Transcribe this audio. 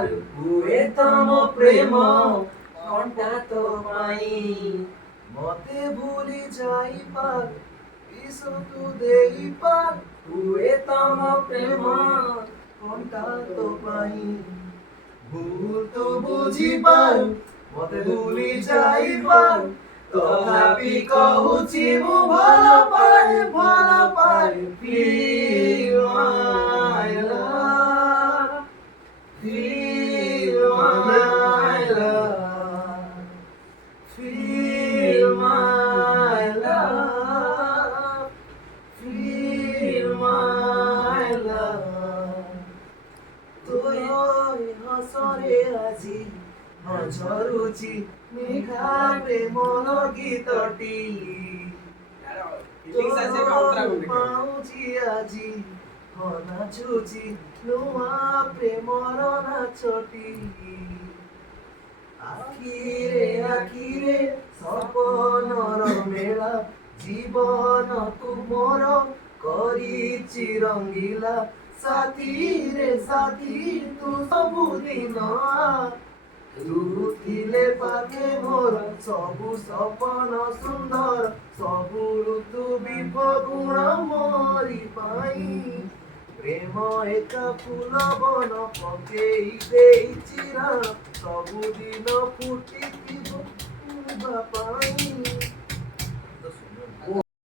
ପାରୁ ହୁଏ ତମ ପ୍ରେମ ଘଣ୍ଟା ତୋ ପାଇଁ। ମତେ ଭୁଲି ଯାଇପାରୁ ବିଷ ତୁ ଦେଇପାରୁ ହୁଏ ତମ ପ୍ରେମ ଘଣ୍ଟା ତୋ ପାଇଁ। ଭୁଲ ତୁ ବୁଝିପାରୁ ମତେ ଭୁଲି ଯାଇପାରୁ ତଥାପି କହୁଛି ମୁଁ ଭଲ ପାଏ ଭଲ ପାଏ। Feel my love, feel my love, feel my love, feel my love। তুই হসরে আজি ঝরুছি মেঘা প্রেমর গীতটি পাউছি আজি নাচুছি নূଆ প্রেমর নাচটি। আখিরে আখিরে সপনর মেলা জীবনକୁ ମୋର କରିଛି ରଙ୍ଗିଲା। ସାଥିରେ ସାଥୀ ତୁ ସବୁଦିନ ତୁ ଥିଲେ ପାଖେ ମୋର ସବୁ ସପନ ସୁନ୍ଦର ସବୁ ଋତୁ ବିପଗୁଣ ମୋରି ପାଇଁ। ପ୍ରେମ ଏକା ଫୁଲ ବନ ପକେଇ ଦେଇଛି ରାଣ ସବୁଦିନ ଫୁଟିଥିବ ପାଇଁ।